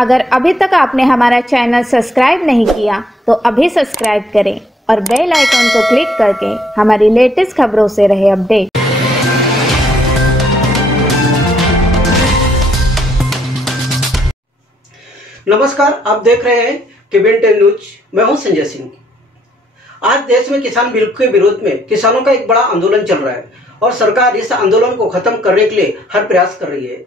अगर अभी तक आपने हमारा चैनल सब्सक्राइब नहीं किया तो अभी सब्सक्राइब करें और बेल आइकन को क्लिक करके हमारी लेटेस्ट खबरों से रहे अपडेट। नमस्कार, आप देख रहे हैं केबीएन 10 न्यूज। मैं हूं संजय सिंह। आज देश में किसान बिल के विरोध में किसानों का एक बड़ा आंदोलन चल रहा है और सरकार इस आंदोलन को खत्म करने के लिए हर प्रयास कर रही है।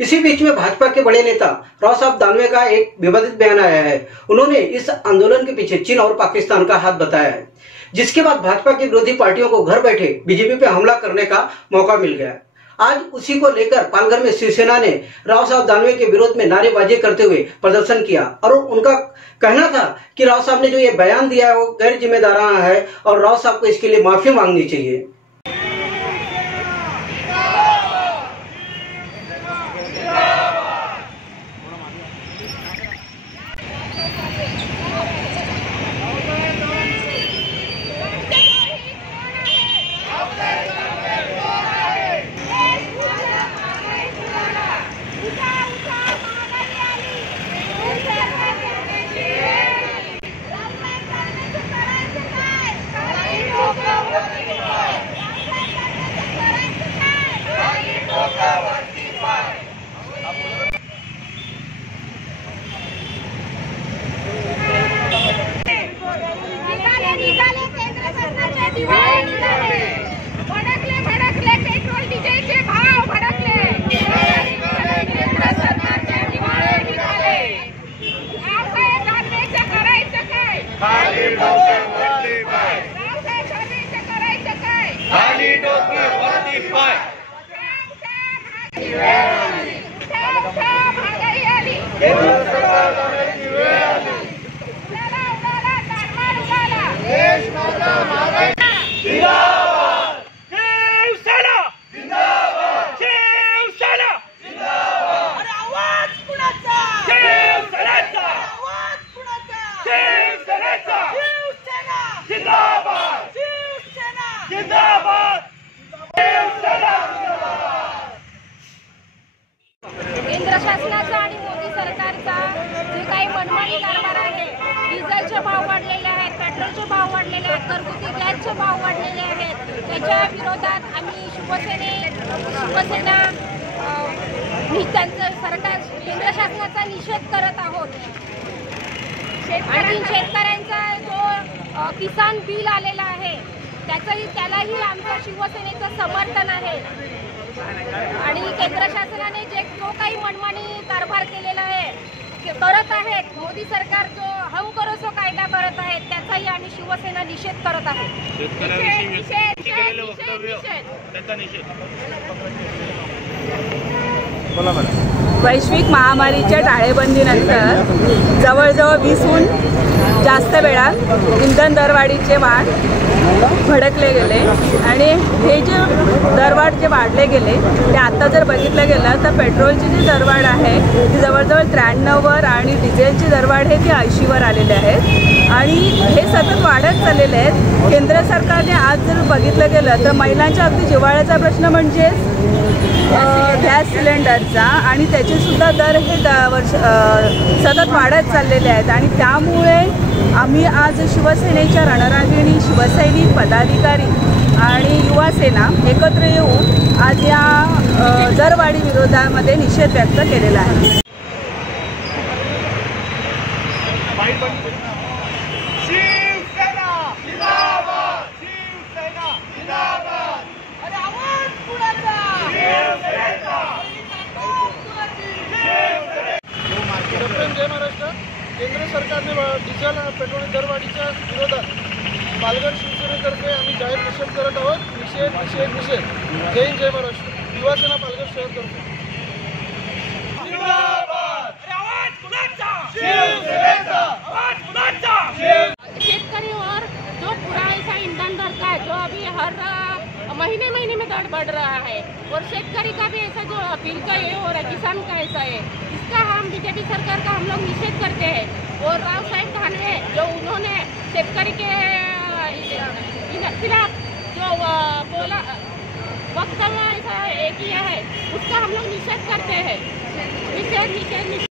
इसी बीच में भाजपा के बड़े नेता राव साहब दानवे का एक विवादित बयान आया है। उन्होंने इस आंदोलन के पीछे चीन और पाकिस्तान का हाथ बताया है, जिसके बाद भाजपा की विरोधी पार्टियों को घर बैठे बीजेपी पे हमला करने का मौका मिल गया। आज उसी को लेकर पालघर में शिवसेना ने राव साहब दानवे के विरोध में नारेबाजी करते हुए प्रदर्शन किया और उनका कहना था कि राव साहब ने जो ये बयान दिया है वो गैर जिम्मेदाराना है और राव साहब को इसके लिए माफी मांगनी चाहिए। भडकले पेट्रोल डिझेलचे भाव भडकले, केंद्र सरकारचे दिवाळे निघाले। रावसाहेब दानवेचं करायचं काय? खाली डोके वरती पाय। रावसाहेब दानवेचं करायचं काय? खाली डोके वरती पाय। महागाई आली, केंद्र सरकारची वेळ आली। उडाला उडाला तारमार उडाला, देश माझा महागाई जिंदाबाद, शिवसेना जिंदाबाद, शिवसेना जिंदाबाद। अरे आवाज कुणाचा? शिवसेनेचा। आवाज कुणाचा? शिवसेनेचा। शिवसेना जिंदाबाद, शिवसेना जिंदाबाद, शिवसेना जिंदाबाद। केंद्र शासनाचा आणि मोदी सरकारचा जे काही मनमानी कारभार आहे, डिझेलचे भाव वाढलेले आहेत, पेट्रोलचे भाव वाढलेले आहेत, घरगुती गॅसचे भाव वाढलेले आहेत, त्याच्या विरोधात आम्ही शिवसेना त्यांचं सरकार केंद्र शासनाचा निषेध करत आहोत। आणि शेतकऱ्यांचा जो किसान बिल आलेला आहे त्यालाही आमचं शिवसेनेचं समर्थन आहे। आणि केंद्र शासनाने जो काही मनमानी कारभार केलेला आहे करत आहेत, मोदी सरकार जो हम करो सो कायदा करत आहेत त्याचाही आम्ही शिवसेना निषेध करत आहोत। वैश्विक महामारीच्या टाळेबंदीनंतर जवळजवळ 20हून जास्त वेळा इंधन दरवाढीचे वाढ भडकले गेले आणि हे जे दरवाढ जे वाढले गेले ते आता जर बघितलं गेलं तर पेट्रोलची जी दरवाढ आहे ती जवळजवळ 93वर आणि डिझेलची दरवाढ आहे ती 80वर आलेली आहे आणि हे सतत वाढत चाललेले आहेत। केंद्र सरकारने आज जर बघितलं गेलं तर महिलांच्या अगदी जिव्हाळ्याचा प्रश्न म्हणजे गॅस सिलेंडरचा आणि त्याचेसुद्धा दर हे सतत वाढत चाललेले आहेत आणि त्यामुळे आम्ही आज शिवसेनेच्या रणरागिणी शिवसैनिक पदाधिकारी आणि युवा सेना एकत्र येऊन आज या दरवाढी विरोधामध्ये निषेध व्यक्त केलेला आहे। जय महाराष्ट्र। केंद्र सरकारने डिझेल पेट्रोल दरवाढीच्या विरोधात पालघर शिवसेनेतर्फे आम्ही जाहीर निषेध करत आहोत। निषेध निषेध निषेध। जय हिंद, जय महाराष्ट्र। युवा सेना पालघर शहरतर्फे शेतकरीवर जो पूरा ऐसा ईंधन दर है जो अभी हर महीने में दर बढ़ रहा है और शेतकरी का भी ऐसा जो बिल का ये हो रहा है, किसान का ऐसा है, इसका हम बीजेपी सरकार का हम लोग निषेध करते हैं। और राव साहेब दानवे जो उन्होंने शेतकरी के खिलाफ जो बोला वक्तव्य ऐसा किया है उसका हम लोग निषेध करते हैं। निषेध निषेध